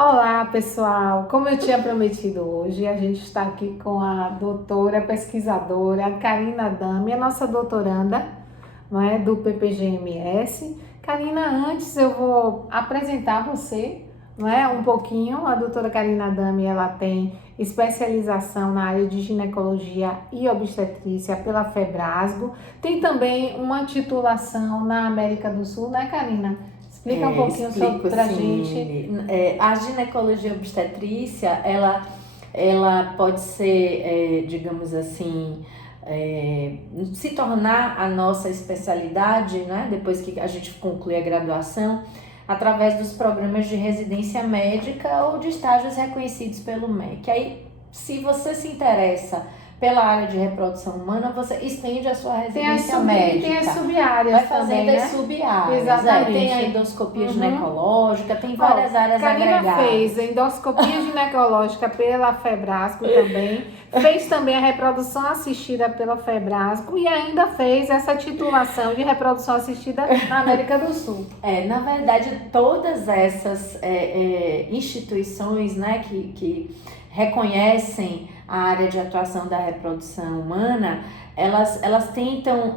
Olá, pessoal! Como eu tinha prometido hoje, a gente está aqui com a doutora pesquisadora Karina Dami, a nossa doutoranda, não é, do PPGMS. Karina, antes eu vou apresentar você, não é, um pouquinho. A doutora Karina Dami, ela tem especialização na área de ginecologia e obstetrícia pela Febrasgo. Tem também uma titulação na América do Sul, né, Karina? Explica um pouquinho sobre pra gente. A ginecologia obstetrícia, ela pode ser, digamos assim, se tornar a nossa especialidade, né? Depois que a gente conclui a graduação, através dos programas de residência médica ou de estágios reconhecidos pelo MEC. Aí, se você se interessa pela área de reprodução humana, você estende a sua residência médica. Tem as sub-áreas vai fazendo também, né? as sub-áreas. Exatamente. Tem a endoscopia ginecológica, tem várias áreas Karina agregadas. fez a endoscopia ginecológica pela Febrasgo também, fez também a reprodução assistida pela Febrasgo e ainda fez essa titulação de reprodução assistida na América do Sul. Na verdade, todas essas instituições, né, que reconhecem a área de atuação da reprodução humana, elas tentam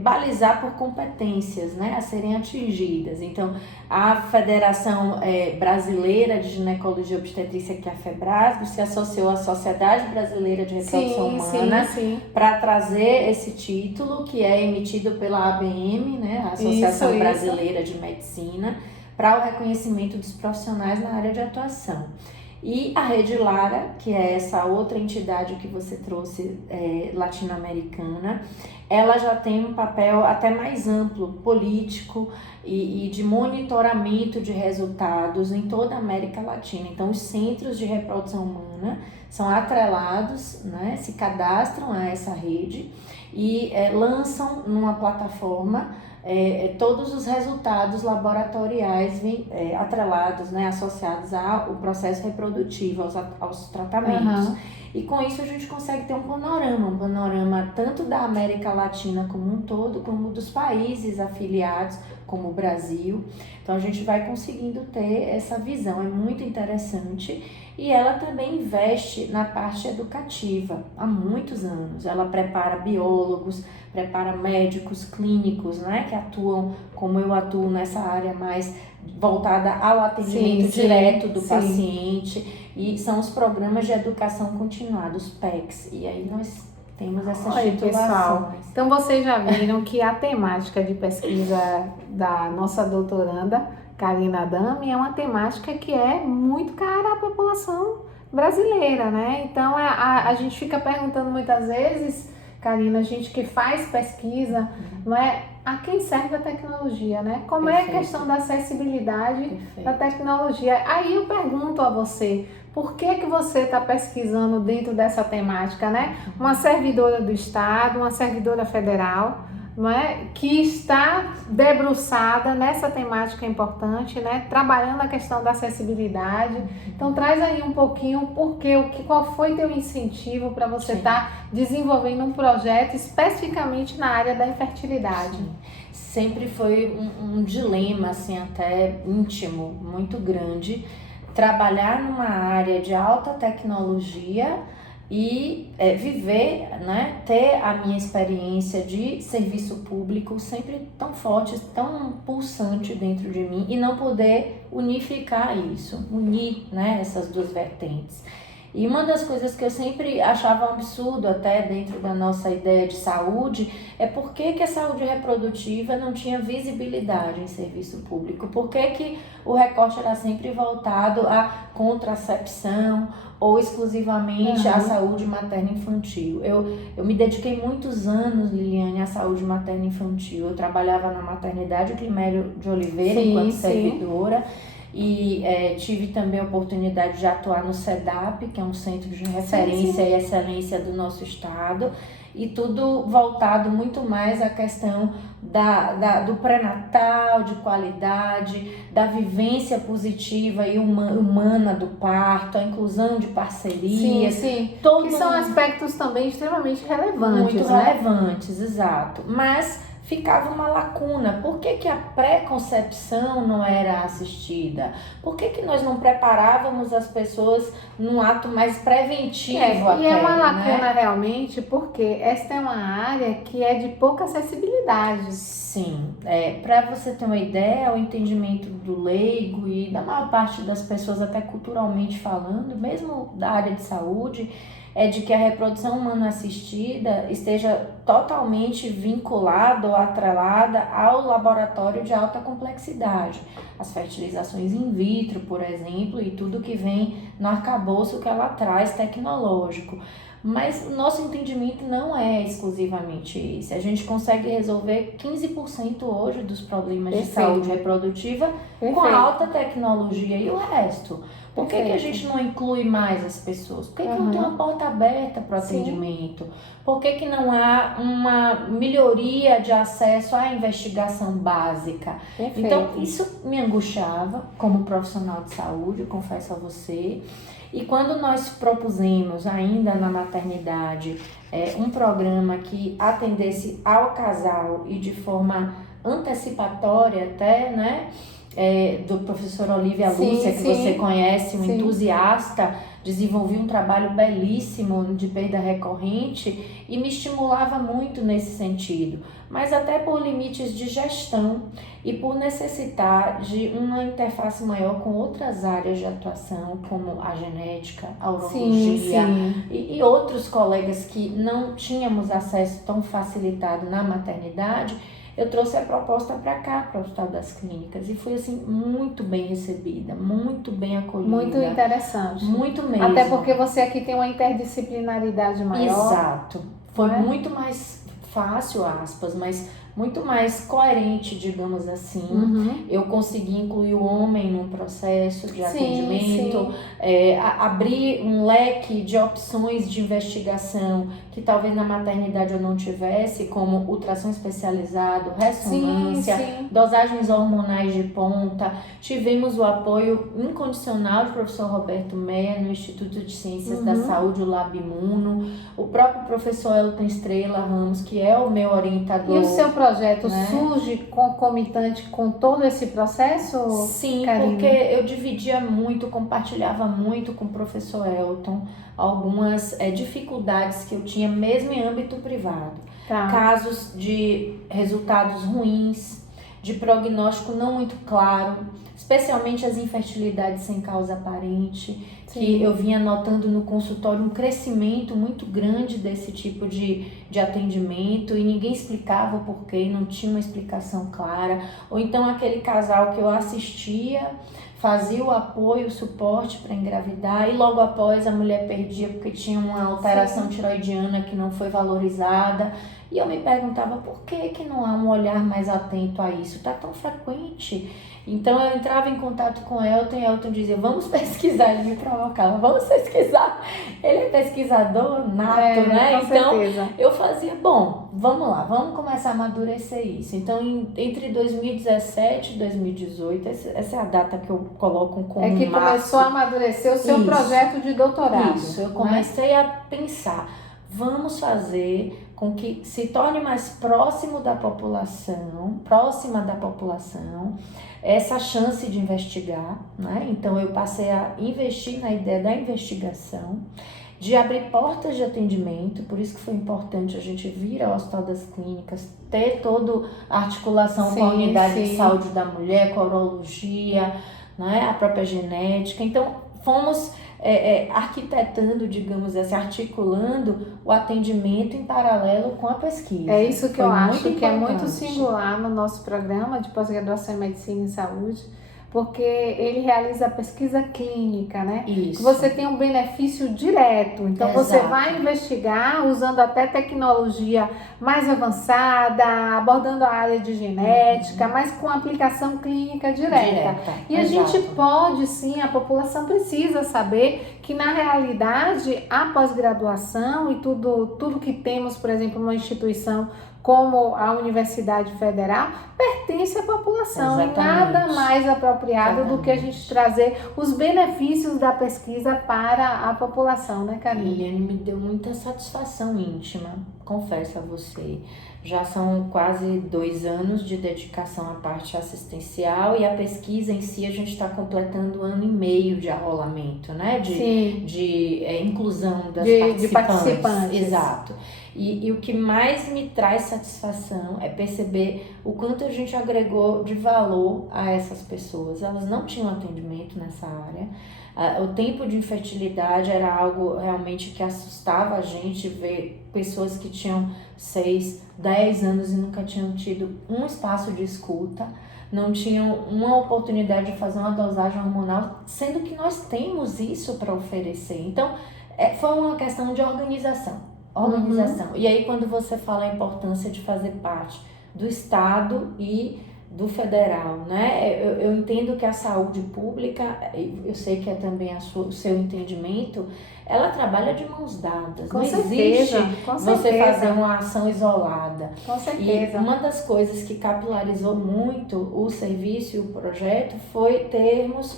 balizar por competências, né, a serem atingidas. Então, a Federação Brasileira de Ginecologia e Obstetrícia, que é a Febrasgo, se associou à Sociedade Brasileira de Reprodução Humana para trazer esse título, que é emitido pela ABM, né, a Associação Brasileira de Medicina, para o reconhecimento dos profissionais na área de atuação. E a Rede Lara, que é essa outra entidade que você trouxe, latino-americana, ela já tem um papel até mais amplo, político e de monitoramento de resultados em toda a América Latina. Então, os centros de reprodução humana são atrelados, né, se cadastram a essa rede e lançam numa plataforma todos os resultados laboratoriais atrelados, né, associados ao processo reprodutivo, aos tratamentos. E com isso a gente consegue ter um panorama tanto da América Latina como um todo, como dos países afiliados, como o Brasil. Então a gente vai conseguindo ter essa visão, é muito interessante. E ela também investe na parte educativa há muitos anos. Ela prepara biólogos, prepara médicos clínicos, né, que atuam, como eu atuo nessa área mais voltada ao atendimento direto do paciente. E são os programas de educação continuada, os PECs. E aí nós temos essas titulações. Pessoal, então vocês já viram que a temática de pesquisa da nossa doutoranda, Karina Dami, é uma temática que é muito cara à população brasileira, né? Então a gente fica perguntando muitas vezes, Karina, a gente que faz pesquisa, não é? A quem serve a tecnologia, né? Como é a questão da acessibilidade da tecnologia? Aí eu pergunto a você, por que você está pesquisando dentro dessa temática, né? Uma servidora do Estado, uma servidora federal, não é? Que está debruçada nessa temática importante, né? Trabalhando a questão da acessibilidade. Então traz aí um pouquinho qual foi teu incentivo para você estar desenvolvendo um projeto especificamente na área da infertilidade. Sempre foi um dilema, assim, até íntimo, muito grande, trabalhar numa área de alta tecnologia e viver, né, ter a minha experiência de serviço público sempre tão forte, tão pulsante dentro de mim e não poder unificar isso, unir, né, essas duas vertentes. E uma das coisas que eu sempre achava um absurdo até dentro da nossa ideia de saúde é por que a saúde reprodutiva não tinha visibilidade em serviço público, por que o recorte era sempre voltado à contracepção ou exclusivamente à saúde materno-infantil. Eu me dediquei muitos anos, Liliane, à saúde materno-infantil. Eu trabalhava na maternidade Climério de Oliveira enquanto servidora. E tive também a oportunidade de atuar no CEDAP, que é um centro de referência e excelência do nosso estado, e tudo voltado muito mais à questão do pré-natal, de qualidade, da vivência positiva e humana do parto, a inclusão de parcerias. Que são aspectos também extremamente relevantes. Muito relevantes, exato. Mas ficava uma lacuna. Por que a pré-concepção não era assistida? Por que nós não preparávamos as pessoas num ato mais preventivo até, e é uma lacuna né? realmente porque esta é uma área que é de pouca acessibilidade. Sim, para você ter uma ideia, o entendimento do leigo e da maior parte das pessoas, até culturalmente falando, mesmo da área de saúde, é de que a reprodução humana assistida esteja totalmente vinculada ou atrelada ao laboratório de alta complexidade. As fertilizações in vitro, por exemplo, e tudo que vem no arcabouço que ela traz tecnológico. Mas o nosso entendimento não é exclusivamente esse. A gente consegue resolver 15% hoje dos problemas de saúde reprodutiva com a alta tecnologia e o resto. Por que a gente não inclui mais as pessoas? Por que não tem uma porta aberta para o atendimento? Por que não há uma melhoria de acesso à investigação básica? Então, isso me angustiava como profissional de saúde, confesso a você. E quando nós propusemos, ainda na maternidade, um programa que atendesse ao casal e de forma antecipatória até, né? Do professor Olivia Lúcia, que você conhece, um entusiasta, desenvolvi um trabalho belíssimo de perda recorrente e me estimulava muito nesse sentido, mas até por limites de gestão e por necessitar de uma interface maior com outras áreas de atuação, como a genética, a urologia e outros colegas que não tínhamos acesso tão facilitado na maternidade. Eu trouxe a proposta para cá, para o Hospital das Clínicas, e fui assim muito bem recebida, muito bem acolhida. Muito interessante. Muito mesmo. Até porque você aqui tem uma interdisciplinaridade maior. Exato. Foi muito mais fácil, aspas, mas muito mais coerente, digamos assim. Eu consegui incluir o homem no processo de atendimento, abrir um leque de opções de investigação que talvez na maternidade eu não tivesse, como ultrassom especializado, ressonância, dosagens hormonais de ponta. Tivemos o apoio incondicional do professor Roberto Meia no Instituto de Ciências da Saúde, o Lab Imuno, o próprio professor Elton Estrela Ramos, que é o meu orientador. E o seu projeto surge concomitante com todo esse processo? Sim, Karine? porque eu dividia muito, compartilhava muito com o professor Elton algumas dificuldades que eu tinha mesmo em âmbito privado. Casos de resultados ruins, de prognóstico não muito claro, especialmente as infertilidades sem causa aparente, que eu vinha notando no consultório um crescimento muito grande desse tipo de atendimento e ninguém explicava o porquê, não tinha uma explicação clara. Ou então aquele casal que eu assistia, fazia o apoio, o suporte para engravidar e logo após a mulher perdia porque tinha uma alteração tiroidiana que não foi valorizada. E eu me perguntava por que não há um olhar mais atento a isso? Está tão frequente. Então eu entrava em contato com Elton e Elton dizia, vamos pesquisar, ele me provocava, vamos pesquisar. Ele é pesquisador nato, né? Então eu fazia, bom, vamos lá, vamos começar a amadurecer isso. Então entre 2017 e 2018, essa é a data que eu coloco como que marco. começou a amadurecer o seu projeto de doutorado. Isso, eu comecei a pensar, vamos fazer com que se torne mais próxima da população, essa chance de investigar, né? Então eu passei a investir na ideia da investigação, de abrir portas de atendimento, por isso que foi importante a gente vir ao Hospital das Clínicas, ter toda a articulação com a unidade de saúde da mulher, com a urologia, né? A própria genética. Então fomos arquitetando, digamos assim, articulando o atendimento em paralelo com a pesquisa. É isso que eu acho que é muito singular no nosso programa de pós-graduação em Medicina e Saúde, porque ele realiza a pesquisa clínica, né? Isso. Você tem um benefício direto, então você vai investigar usando até tecnologia mais avançada, abordando a área de genética, mas com aplicação clínica direta. E a gente pode sim, a população precisa saber que na realidade a pós-graduação e tudo que temos, por exemplo, numa instituição como a Universidade Federal, pertence à população. E nada mais apropriado do que a gente trazer os benefícios da pesquisa para a população, né, Karine? Liliane, me deu muita satisfação íntima confesso a você, já são quase 2 anos de dedicação à parte assistencial e a pesquisa em si a gente está completando 1 ano e meio de arrolamento, né? De inclusão das de participantes. Exato. E o que mais me traz satisfação é perceber o quanto a gente agregou de valor a essas pessoas. Elas não tinham atendimento nessa área. O tempo de infertilidade era algo realmente que assustava a gente, ver pessoas que tinham 6, 10 anos e nunca tinham tido um espaço de escuta, não tinham uma oportunidade de fazer uma dosagem hormonal, sendo que nós temos isso para oferecer. Então, foi uma questão de organização. E aí, quando você fala a importância de fazer parte do Estado e do federal, né? Eu entendo que a saúde pública, eu sei que é também o seu entendimento, ela trabalha de mãos dadas. Com não certeza, existe com você certeza. fazer uma ação isolada. Com certeza. E uma das coisas que capilarizou muito o serviço e o projeto foi termos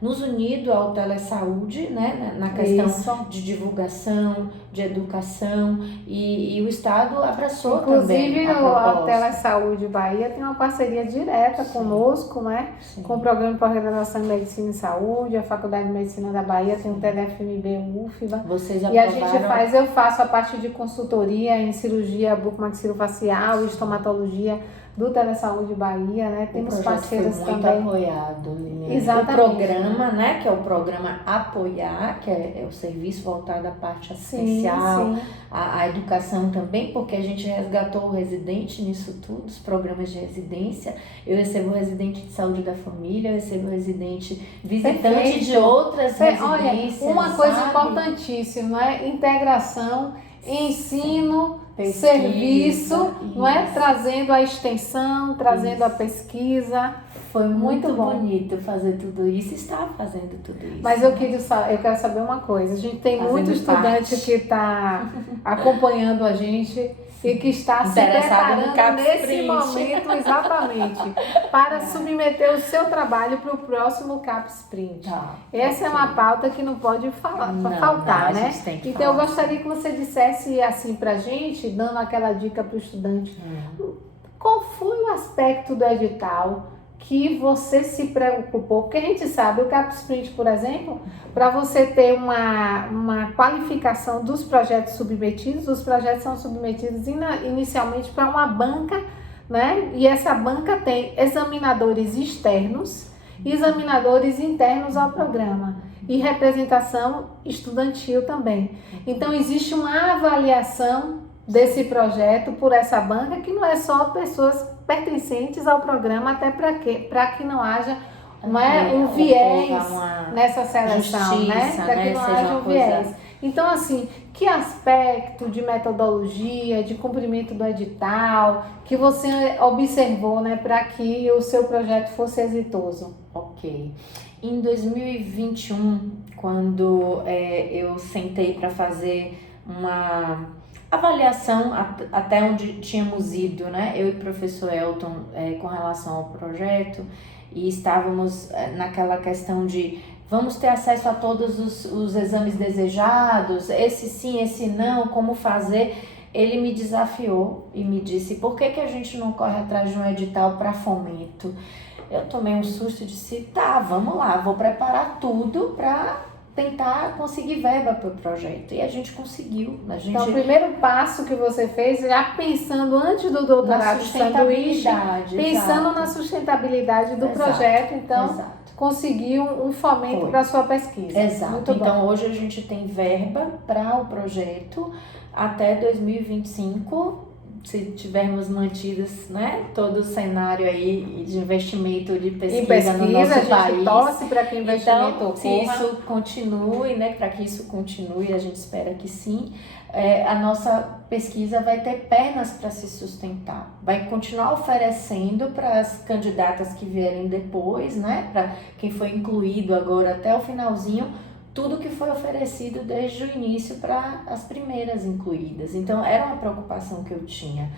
nos unido ao Telesaúde, né, na questão de divulgação, de educação, e o Estado abraçou também Inclusive, a Telesaúde Bahia tem uma parceria direta conosco, né? Sim. Com o Programa de Pós-Graduação em Medicina e Saúde, a Faculdade de Medicina da Bahia tem o TDFMB UFBA. Vocês e a gente eu faço a parte de consultoria em cirurgia bucomaxilofacial e estomatologia do Telesaúde Bahia, né? Temos parceiros foi muito também. apoiado, Liliane. Exatamente. O programa, né, que é o programa Apoiar, que é o serviço voltado à parte assistencial, Sim. A educação também, porque a gente resgatou o residente nisso tudo, os programas de residência. Eu recebo residente de saúde da família, eu recebo residente visitante Perfeito. de outras residências. Olha, uma coisa sabe? importantíssima, é integração, ensino, Pesquisa, serviço, não é? Trazendo a extensão, trazendo a pesquisa. Foi muito bom. bonito fazer tudo isso, está fazendo tudo isso. Mas eu quero saber uma coisa, a gente tem muito estudante que está acompanhando a gente e que está se preparando nesse momento, exatamente, para submeter o seu trabalho para o próximo CapSprint. Essa é uma pauta que não pode faltar, né? Então eu gostaria que você dissesse assim para a gente, dando aquela dica para o estudante, qual foi o aspecto do edital que você se preocupou? Porque a gente sabe, o CapSprint, por exemplo, para você ter uma qualificação dos projetos submetidos, os projetos são submetidos inicialmente para uma banca, né? E essa banca tem examinadores externos e examinadores internos ao programa e representação estudantil também. Então, existe uma avaliação desse projeto por essa banca, que não é só pessoas pertencentes ao programa, até para que não haja um viés nessa seleção, né? Para que não haja um viés. Então, assim, que aspecto de metodologia, de cumprimento do edital, que você observou, né, para que o seu projeto fosse exitoso? Ok. Em 2021, quando eu sentei para fazer uma avaliação até onde tínhamos ido, né? Eu e o professor Elton, com relação ao projeto, e estávamos naquela questão de vamos ter acesso a todos os exames desejados, esse sim, esse não, como fazer. Ele me desafiou e me disse, por que a gente não corre atrás de um edital para fomento? Eu tomei um susto e disse, tá, vamos lá, vou preparar tudo para tentar conseguir verba para o projeto. E a gente conseguiu. Então, o primeiro passo que você fez, já pensando antes do doutorado de sanduíche, pensando na sustentabilidade do projeto, então conseguiu um fomento para a sua pesquisa. Exato. Muito então, bom. Hoje a gente tem verba para o projeto até 2025, se tivermos mantidos, né, todo o cenário aí de investimento de pesquisa no nosso país. A gente torce para que o investimento ocorra. Se isso continue, né, para que isso continue, a gente espera que sim, a nossa pesquisa vai ter pernas para se sustentar. Vai continuar oferecendo para as candidatas que vierem depois, né, para quem foi incluído agora até o finalzinho, tudo que foi oferecido desde o início para as primeiras incluídas. Então, era uma preocupação que eu tinha,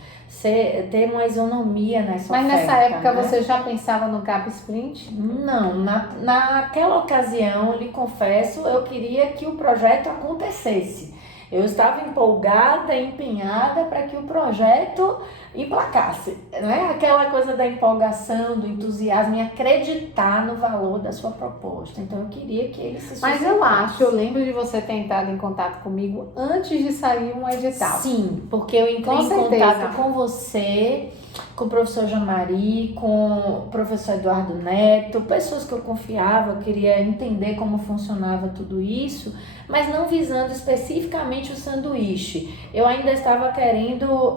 ter uma isonomia nessa oferta. Mas nessa época, né? Você já pensava no CapSprint? Não, naquela ocasião, lhe confesso, eu queria que o projeto acontecesse. Eu estava empolgada, empenhada para que o projeto emplacasse, né? Aquela coisa da empolgação, do entusiasmo, e acreditar no valor da sua proposta. Então eu queria que ele se Mas eu lembro de você ter entrado em contato comigo antes de sair um edital. Sim, porque eu entrei em contato com você, com o professor Jamari, com o professor Eduardo Neto, pessoas que eu confiava, eu queria entender como funcionava tudo isso, mas não visando especificamente o sanduíche. Eu ainda estava querendo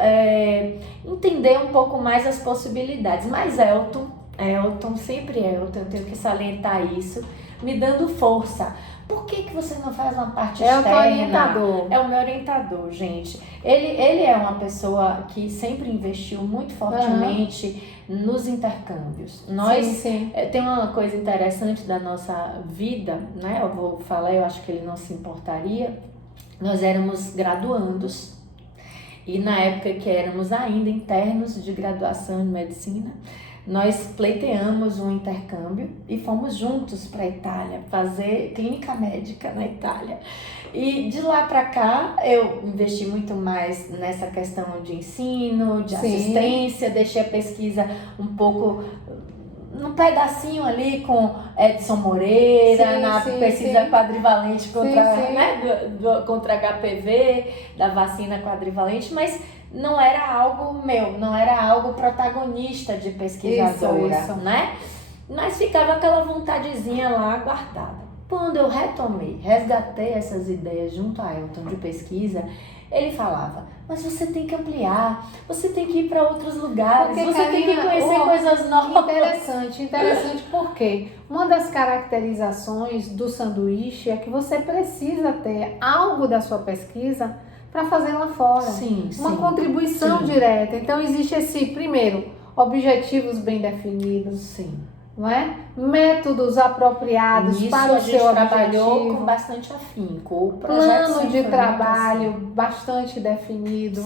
entender um pouco mais as possibilidades. Mas Elton, sempre Elton, eu tenho que salientar isso, me dando força. Por que você não faz uma parte externa? É o orientador. É o meu orientador, gente. Ele é uma pessoa que sempre investiu muito fortemente nos intercâmbios. Nós tem uma coisa interessante da nossa vida, né? Eu vou falar, eu acho que ele não se importaria. Nós éramos graduandos e na época que éramos ainda internos de graduação em medicina, nós pleiteamos um intercâmbio e fomos juntos para a Itália fazer clínica médica na Itália. E de lá para cá eu investi muito mais nessa questão de ensino, de assistência, deixei a pesquisa um pouco num pedacinho ali com Edson Moreira, na pesquisa quadrivalente contra HPV, da vacina quadrivalente, mas não era algo meu, não era algo protagonista de pesquisadora, isso. né? Mas ficava aquela vontadezinha lá guardada. Quando eu resgatei essas ideias junto a Elton de pesquisa, ele falava, mas você tem que ampliar, você tem que ir para outros lugares, porque, você tem que conhecer coisas novas. Interessante porque uma das caracterizações do sanduíche é que você precisa ter algo da sua pesquisa para fazer lá fora. Uma contribuição direta. Então existe esse, primeiro, objetivos bem definidos. Não é? Métodos apropriados para o seu objetivo. Trabalhou com bastante afinco. O plano de trabalho bastante definido.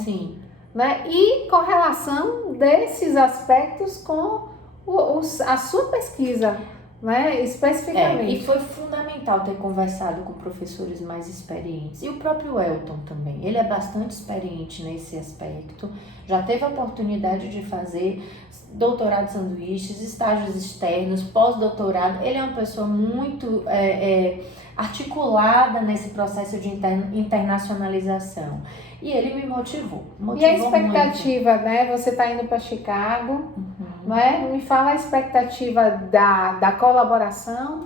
Né? E correlação desses aspectos com a sua pesquisa, né? Especificamente. E foi fundamental ter conversado com professores mais experientes. E o próprio Elton também. Ele é bastante experiente nesse aspecto. Já teve a oportunidade de fazer doutorado de sanduíches, estágios externos, pós-doutorado. Ele é uma pessoa muito articulada nesse processo de internacionalização. E ele me motivou e a expectativa, muito. Né? Você está indo para Chicago, não é? Me fala a expectativa da colaboração.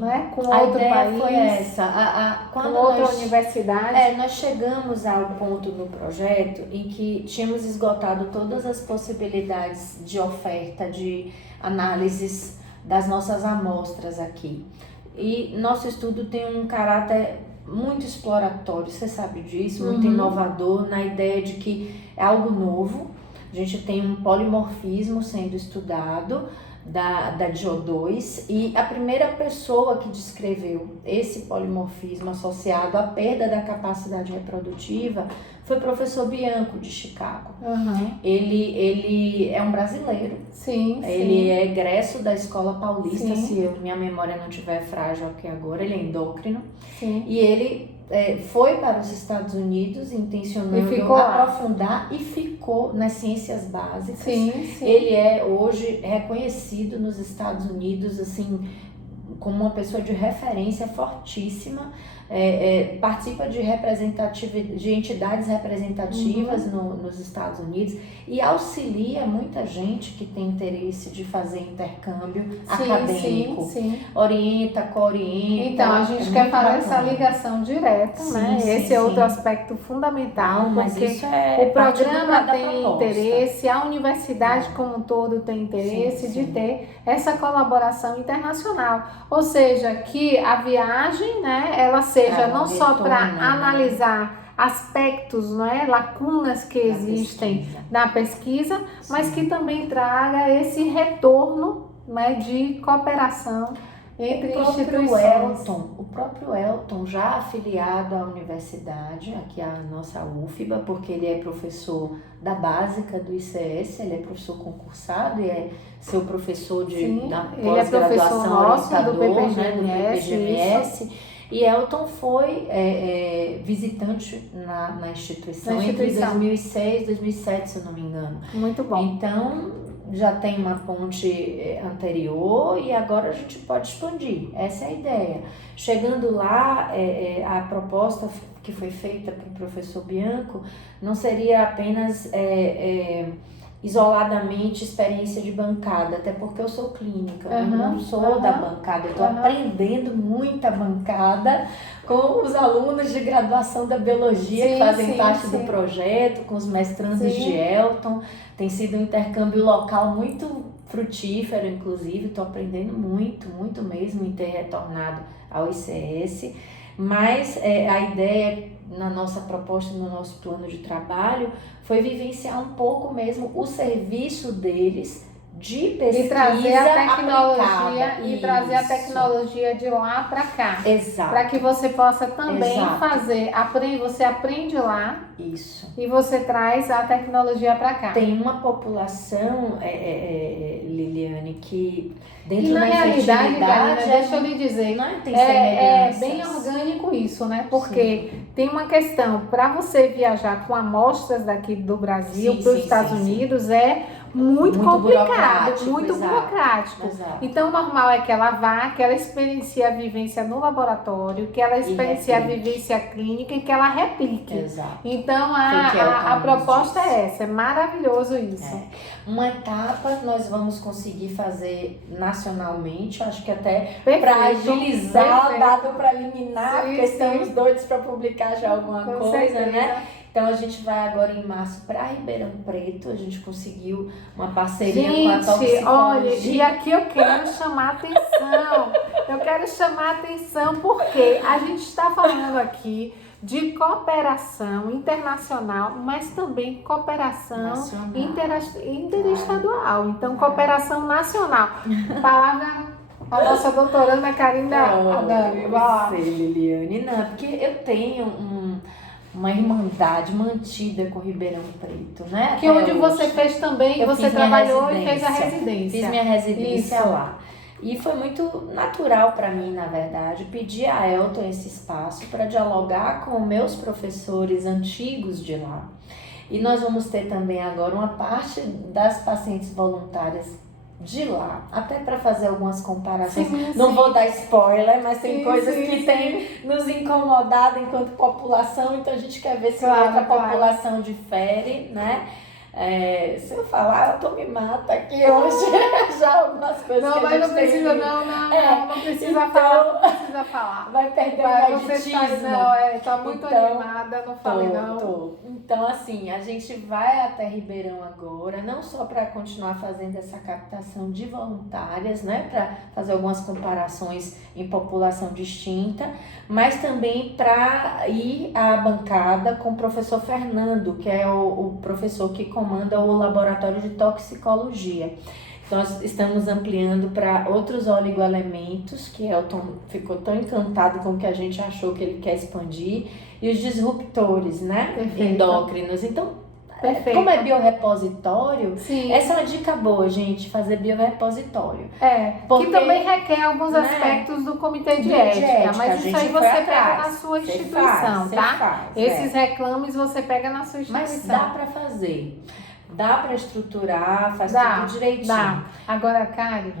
Né? Com outro país. Foi essa. Com outra universidade. Nós chegamos ao ponto no projeto em que tínhamos esgotado todas as possibilidades de oferta, de análises das nossas amostras aqui. E nosso estudo tem um caráter muito exploratório, você sabe disso, muito inovador, na ideia de que é algo novo. A gente tem um polimorfismo sendo estudado da DIO2 e a primeira pessoa que descreveu esse polimorfismo associado à perda da capacidade reprodutiva foi o professor Bianco, de Chicago. Ele é um brasileiro. Ele é egresso da Escola Paulista, se minha memória não estiver frágil aqui agora, ele é endócrino. E ele foi para os Estados Unidos intencionando aprofundar e ficou nas ciências básicas. Ele é hoje reconhecido nos Estados Unidos assim como uma pessoa de referência fortíssima. Participa de entidades representativas nos Estados Unidos e auxilia muita gente que tem interesse de fazer intercâmbio acadêmico. Orienta, coorienta. Então, a gente quer fazer essa ligação direta, né? Esse é outro aspecto fundamental, porque o programa tem interesse, a universidade como um todo tem interesse de ter essa colaboração internacional. Ou seja, que a viagem, né, ela seja não só para analisar aspectos, não é, lacunas que existem na pesquisa, mas que também traga esse retorno, né, de cooperação entre instituições. O próprio Elton, já afiliado à universidade, aqui a nossa UFBA, porque ele é professor da básica do ICS, ele é professor concursado e é seu professor da pós-graduação orientador, do PPGMS, né, do PPGMS. E Elton foi visitante na instituição entre 2006 e 2007, se eu não me engano. Muito bom. Então, já tem uma ponte anterior e agora a gente pode expandir. Essa é a ideia. Chegando lá, a proposta que foi feita para o professor Bianco não seria apenas isoladamente experiência de bancada, até porque eu sou clínica, eu não sou da bancada, eu estou aprendendo muita bancada com os alunos de graduação da biologia que fazem parte do projeto, com os mestrandos de Elton. Tem sido um intercâmbio local muito frutífero, inclusive, estou aprendendo muito, muito mesmo em ter retornado ao ICS, mas a ideia na nossa proposta, no nosso plano de trabalho, foi vivenciar um pouco mesmo o serviço deles de pesquisa e trazer a tecnologia aplicada. E trazer a tecnologia de lá para cá. Exato. Para que você possa também fazer, você aprende lá. Isso. E você traz a tecnologia para cá. Tem uma população, Liliane, que dentro da da realidade, Karina, deixa eu lhe dizer, é bem orgânico isso, né? Porque tem uma questão, para você viajar com amostras daqui do Brasil para os Estados Unidos, é muito complicado, muito burocrático. Exato. Então, o normal é que ela vá, que ela experiencie a vivência no laboratório, que ela experiencie a vivência clínica e que ela replique. Exato. Então, a proposta é essa, é maravilhoso isso. Uma etapa nós vamos conseguir fazer nacionalmente, acho que até para agilizar, dado para eliminar, porque estamos doidos para publicar já alguma coisa, né? Então a gente vai agora em março para Ribeirão Preto, a gente conseguiu uma parceria com a toxicologia. Olha, e aqui eu quero chamar a atenção, porque a gente está falando aqui de cooperação internacional, mas também cooperação interestadual. Então, cooperação nacional. Palavra a nossa doutoranda Karina Adame. Liliane, não, porque eu tenho uma irmandade mantida com Ribeirão Preto, né? Que onde você fez também, você trabalhou e fez a residência. Fiz minha residência lá. E foi muito natural para mim, na verdade, pedir a Elton esse espaço para dialogar com meus professores antigos de lá. E nós vamos ter também agora uma parte das pacientes voluntárias de lá, até para fazer algumas comparações. Não vou dar spoiler, mas tem coisas que têm nos incomodado enquanto população, então a gente quer ver se outra população difere, né? Se eu falar, me mata aqui hoje. Já algumas coisas não, que mas não precisa, não precisa falar. Vai perder o magnetismo. Tá muito animada, não falei não. Então, assim, a gente vai até Ribeirão agora, não só para continuar fazendo essa captação de voluntárias, né, para fazer algumas comparações em população distinta, mas também para ir à bancada com o professor Fernando, que é o professor que comanda o laboratório de toxicologia. Nós estamos ampliando para outros oligoelementos, que Elton ficou tão encantado com o que a gente achou que ele quer expandir, e os disruptores, né? Endócrinos. Então, como é biorepositório, essa é uma dica boa, gente, fazer biorepositório. Porque, que também requer alguns aspectos do comitê de ética, mas isso aí você pega na sua instituição, tá? Esses reclames você pega na sua instituição. Mas dá para fazer. Dá para estruturar, faz tudo direitinho. Dá. Agora, Kari,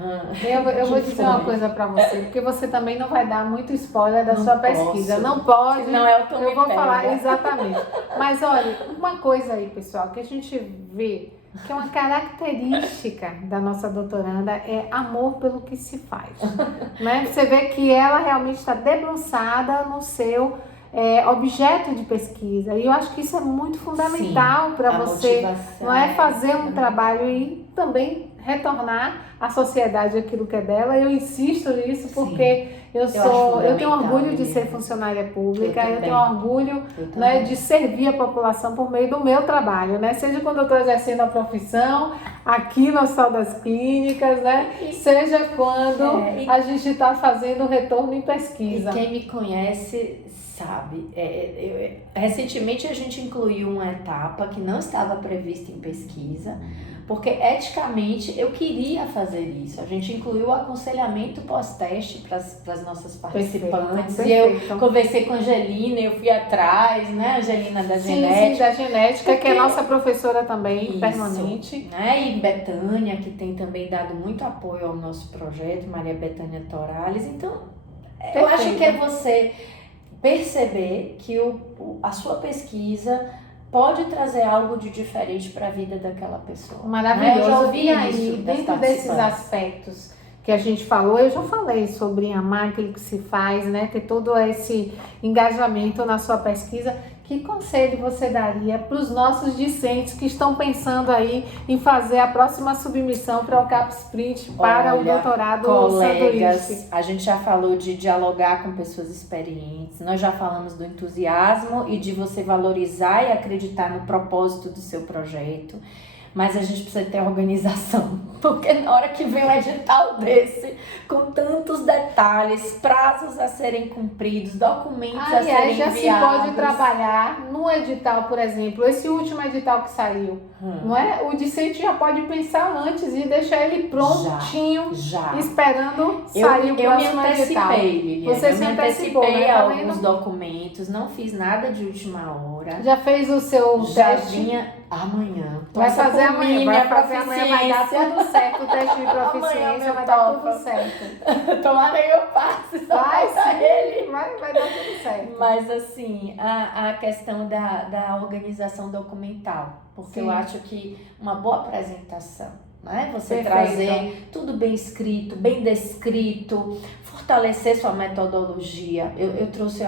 eu vou dizer uma coisa para você, porque você também não vai dar muito spoiler da sua pesquisa. Não pode. Não, eu vou falar exatamente. Mas olha, uma coisa aí, pessoal, que a gente vê que é uma característica da nossa doutoranda é amor pelo que se faz. Né? Você vê que ela realmente está debruçada no seu objeto de pesquisa, e eu acho que isso é muito fundamental para você, não é fazer um trabalho e também retornar à sociedade aquilo que é dela. Eu insisto nisso porque eu tenho orgulho de ser funcionária pública, eu tenho orgulho, né, de servir a população por meio do meu trabalho, né? Seja quando eu estou exercendo a profissão aqui no Hospital das Clínicas, né? Seja quando a gente está fazendo retorno em pesquisa. E quem me conhece sabe, recentemente a gente incluiu uma etapa que não estava prevista em pesquisa, porque eticamente eu queria fazer isso. A gente incluiu o aconselhamento pós-teste para as das nossas participantes. Perfeito. E eu conversei com a Angelina, eu fui atrás, né? Angelina da Sim, Genética. da Genética, que é nossa professora também, Isso, permanente. né? E Betânia, que tem também dado muito apoio ao nosso projeto, Maria Betânia Torales. Então, eu acho que é você perceber que a sua pesquisa pode trazer algo de diferente para a vida daquela pessoa. Maravilhoso. Né? Eu já ouvi e aí, isso dentro desses aspectos que a gente falou, eu já falei sobre amar aquilo que se faz, né? Ter todo esse engajamento na sua pesquisa. Que conselho você daria para os nossos discentes que estão pensando aí em fazer a próxima submissão para o CapSprint para o doutorado colegas, sanduíche? A gente já falou de dialogar com pessoas experientes, nós já falamos do entusiasmo e de você valorizar e acreditar no propósito do seu projeto. Mas a gente precisa ter organização, porque na hora que vem um edital desse, com tantos detalhes, prazos a serem cumpridos, documentos a serem já enviados... se pode trabalhar no edital, por exemplo, esse último edital que saiu, não é? O discente já pode pensar antes e deixar ele prontinho, já. Esperando sair o próximo edital. Liliane, Você se antecipou, né? a alguns documentos, não fiz nada de última hora. Já fez o seu teste? Vinha amanhã. Vai fazer amanhã, vai dar tudo certo, o teste de Amanhã, proficiência vai dar tudo certo. Tomara que eu passe, vai dar tudo certo. Mas assim, a questão da organização documental, porque eu acho que uma boa apresentação, né? Você trazer tudo bem escrito, bem descrito, fortalecer sua metodologia. Eu trouxe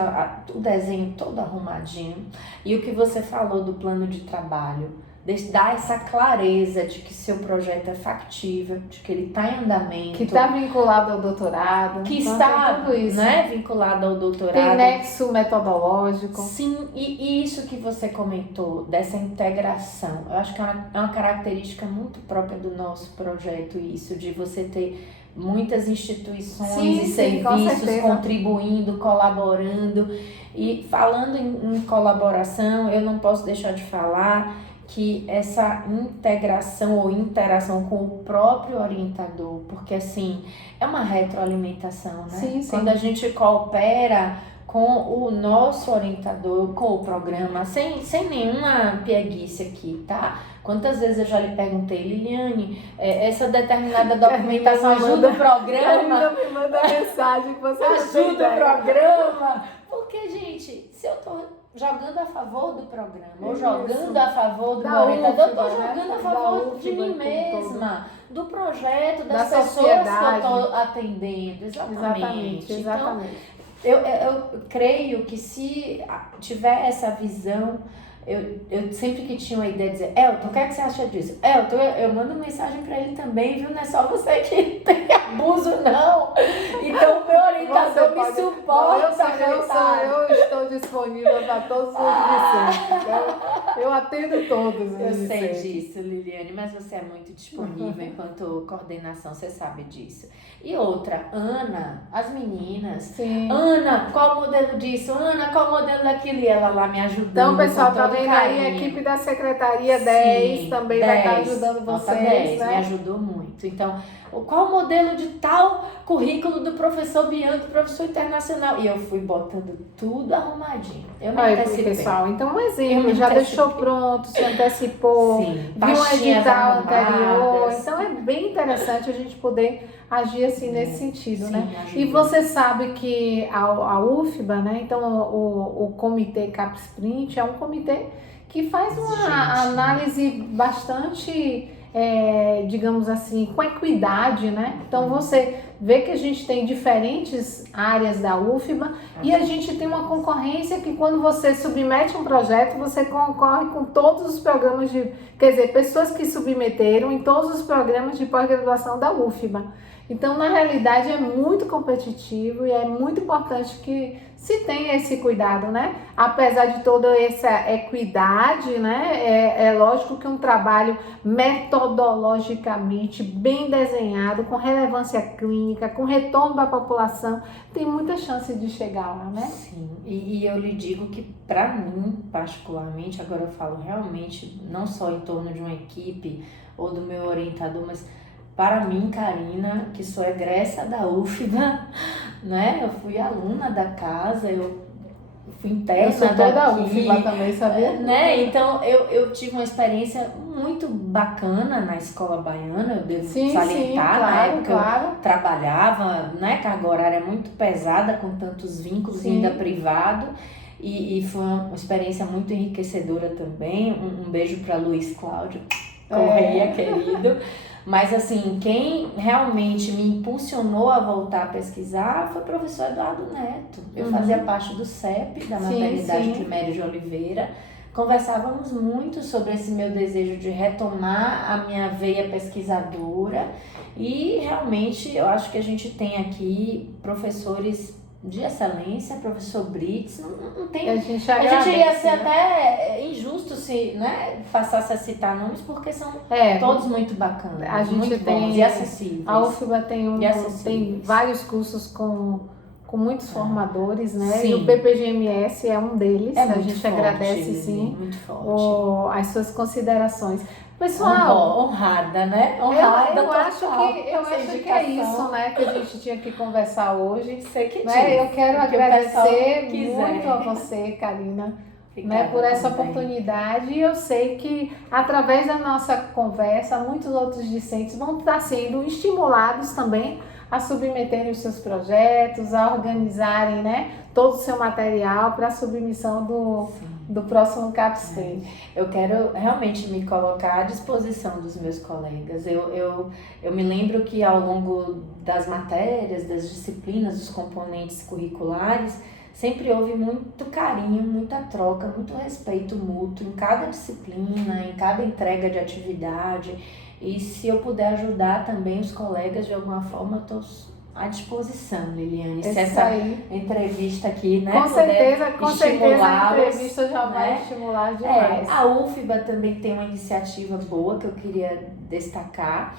o desenho todo arrumadinho. E o que você falou do plano de trabalho, dar essa clareza de que seu projeto é factível, de que ele está em andamento. Que está vinculado ao doutorado. Que está tudo isso. Né, vinculado ao doutorado. Tem nexo metodológico. Sim, e isso que você comentou, dessa integração, eu acho que é uma característica muito própria do nosso projeto, isso, de você ter muitas instituições e serviços contribuindo, colaborando. E falando em colaboração, eu não posso deixar de falar que essa integração ou interação com o próprio orientador, porque assim, é uma retroalimentação, né? Sim. Quando a gente coopera com o nosso orientador, com o programa, sem nenhuma pieguice aqui, tá? Quantas vezes eu já lhe perguntei, Liliane, essa determinada documentação ajuda o programa? Ainda me manda mensagem que você ajuda o programa? Porque, gente, se eu tô jogando a favor do programa, ou jogando a favor do meu orientador, eu tô jogando a favor de mim mesma, do projeto, das pessoas que eu tô atendendo. Exatamente. Então, eu creio que se tiver essa visão, eu sempre que tinha uma ideia de dizer, Elton, o que é que você acha disso? Elton, eu mando mensagem pra ele também, viu? Não é só você que tem abuso, não. Então, o meu orientador me suporta. Eu estou disponível para todos os discentes. Eu atendo todos os discentes. Eu sei discentes. disso, Liliane, mas você é muito disponível enquanto coordenação, você sabe disso. E outra, Ana, as meninas. Sim. Ana, qual o modelo disso? Ana, qual o modelo daquilo? E ela lá me ajudando. Então, pessoal, tá vendo aí? A equipe da Secretaria 10 também vai estar ajudando vocês. 10, né? Me ajudou muito. Então, qual o modelo de tal currículo do professor Bianco, professor internacional? E eu fui botando tudo arrumadinho. Eu me antecipei. Pessoal, então um exemplo, já deixou pronto, se antecipou, viu um edital anterior. Então é bem interessante a gente poder agir assim nesse sentido, né? E você sabe que a UFBA, né? Então o comitê CapSprint é um comitê que faz uma análise bastante, digamos assim, com equidade, né? Então você vê que a gente tem diferentes áreas da UFBA e a gente tem uma concorrência que quando você submete um projeto, você concorre com todos os programas quer dizer, pessoas que submeteram em todos os programas de pós-graduação da UFBA. Então, na realidade, é muito competitivo e é muito importante que se tenha esse cuidado, né? Apesar de toda essa equidade, né? É lógico que um trabalho metodologicamente bem desenhado, com relevância clínica, com retorno da população, tem muita chance de chegar lá, né? Sim, e eu lhe digo que para mim, particularmente, agora eu falo realmente, não só em torno de uma equipe ou do meu orientador, mas para mim, Karina, que sou egressa da UFBA, né? Eu fui aluna da casa, eu fui interna Eu sou toda daqui, UFBA também, sabia? né? Então eu tive uma experiência muito bacana na escola baiana, eu devo salientar, na claro, época claro. eu trabalhava, né? Carga horária muito pesada, com tantos vínculos, ainda privado, e foi uma experiência muito enriquecedora também. Um beijo para Luiz Cláudio Correia, querido. Mas assim, quem realmente me impulsionou a voltar a pesquisar foi o professor Eduardo Neto. Eu fazia parte do CEP, da Maternidade Climério de Oliveira. Conversávamos muito sobre esse meu desejo de retomar a minha veia pesquisadora, e realmente eu acho que a gente tem aqui professores de excelência, professor Brits, não tem... A gente ia ser até injusto se, né, passasse a citar nomes, porque são todos muito bacanas, a gente muito tem, bons e acessíveis. A UFBA tem vários cursos com muitos formadores, né? Sim. E o PPGMS é um deles, a gente forte, agradece sim muito forte. As suas considerações. Pessoal, honrada, né? Honrada, eu acho que é isso, né, que a gente tinha que conversar hoje. Sei que né? Eu quero agradecer muito a você, Karina, né, por essa oportunidade. E eu sei que através da nossa conversa, muitos outros discentes vão estar sendo estimulados também a submeterem os seus projetos, a organizarem, né, todo o seu material para a submissão do próximo Capstone. Eu quero realmente me colocar à disposição dos meus colegas. Eu me lembro que ao longo das matérias, das disciplinas, dos componentes curriculares, sempre houve muito carinho, muita troca, muito respeito mútuo em cada disciplina, em cada entrega de atividade. E se eu puder ajudar também os colegas de alguma forma, eu estou à disposição, Liliane. Se essa entrevista aqui, né, com certeza a entrevista já vai estimular demais. A UFBA também tem uma iniciativa boa que eu queria destacar.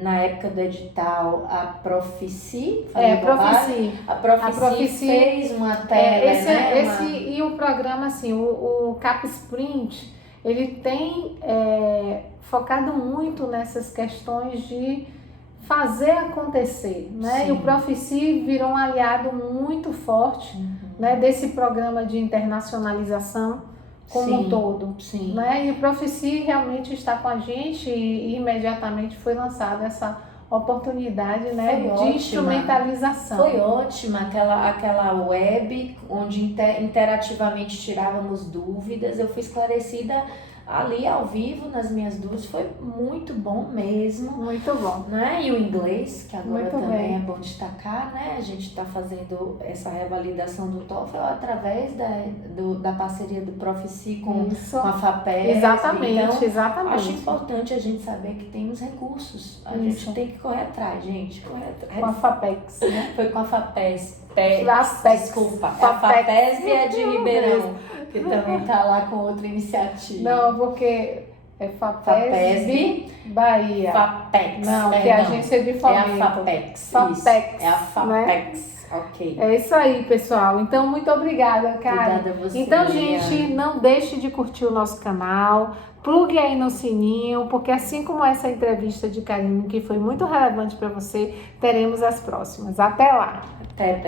Na época do edital, a Profici, a Profici fez uma tela, E o programa, assim, o Capsprint, ele tem focado muito nessas questões de fazer acontecer, né? Sim. E o Profici virou um aliado muito forte, né, desse programa de internacionalização como um todo. Sim. Né? E o Profici realmente está com a gente e imediatamente foi lançada essa oportunidade, né, de instrumentalização. Foi ótima aquela web onde interativamente tirávamos dúvidas. Eu fui esclarecida ali ao vivo nas minhas dúvidas, foi muito bom mesmo. Muito bom. Né? E o inglês, que agora muito também bem. É bom destacar, né? A gente está fazendo essa revalidação do TOEFL através da parceria do Profici com a FAPESP. Exatamente, então, acho importante a gente saber que tem os recursos. A gente tem que correr atrás, gente. Com a FAPEX, né? Foi com a FAPESP. Desculpa. A FAPESP é de Ribeirão, que também está lá com outra iniciativa. Não, porque é FAPESP Bahia. FAPEX. Não, que é a agência de fomento. É a FAPEX. FAPEX. É a FAPEX. Né? Ok. É isso aí, pessoal. Então, muito obrigada, cara. Obrigada a você. Então, gente, não deixe de curtir o nosso canal. Plugue aí no sininho, porque assim como essa entrevista de Karine, que foi muito relevante para você, teremos as próximas. Até lá! Até, pessoal.